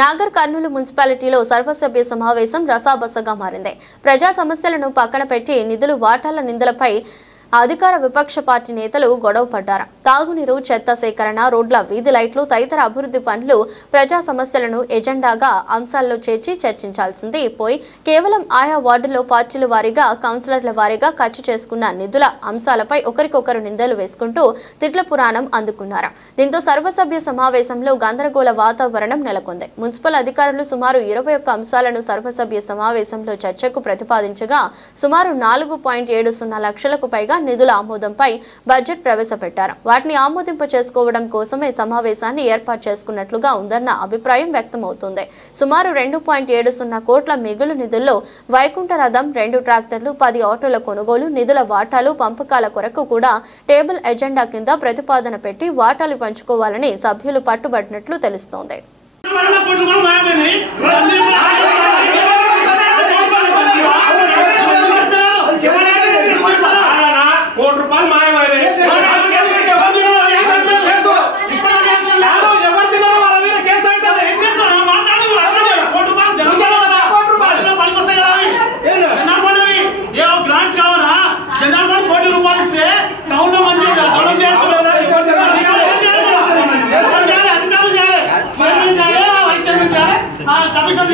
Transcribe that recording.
నాగర్ కర్నూలు మున్సిపాలిటీలో సర్వసభ్య సమావేశం రసాబసగా మారింది. ప్రజా సమస్యలను పక్కన పెట్టి నిధులు వాటాల నిందలపై అధికార విపక్ష పార్టీ నేతలు గొడవ పడ్డారు. తాగునీరు, చెత్త సేకరణ, రోడ్ల, వీధి లైట్లు తదితర అభివృద్ధి పనులు ప్రజా సమస్యలను ఎజెండాగా అంశాల్లో చేర్చి చర్చించాల్సింది పోయి కేవలం ఆయా వార్డుల్లో పార్టీల వారీగా, కౌన్సిలర్ల వారీగా ఖర్చు చేసుకున్న నిధుల అంశాలపై ఒకరికొకరు నిందలు వేసుకుంటూ తిట్ల పురాణం అందుకున్నారు. దీంతో సర్వసభ్య సమావేశంలో గందరగోళ వాతావరణం నెలకొంది. మున్సిపల్ అధికారులు సుమారు 21 అంశాలను సర్వసభ్య సమావేశంలో చర్చకు ప్రతిపాదించగా సుమారు 4.70 లక్షలకు పైగా నిధుల ఆమోదంపై బడ్జెట్ ప్రవేశపెట్టారు. వాటిని ఆమోదింప చేసుకోవడం కోసమే సమావేశాన్ని ఏర్పాటు చేసుకున్నట్లుగా ఉందన్న అభిప్రాయం వ్యక్తమవుతోంది. సుమారు 2.70 కోట్ల మిగులు నిధుల్లో వైకుంఠ రథం, 2 ట్రాక్టర్లు, 10 ఆటోల కొనుగోలు, నిధుల వాటాలు, పంపకాల కొరకు కూడా టేబుల్ ఎజెండా కింద ప్రతిపాదన పెట్టి వాటాలు పంచుకోవాలని సభ్యులు పట్టుబట్టినట్లు తెలుస్తోంది. कमीशन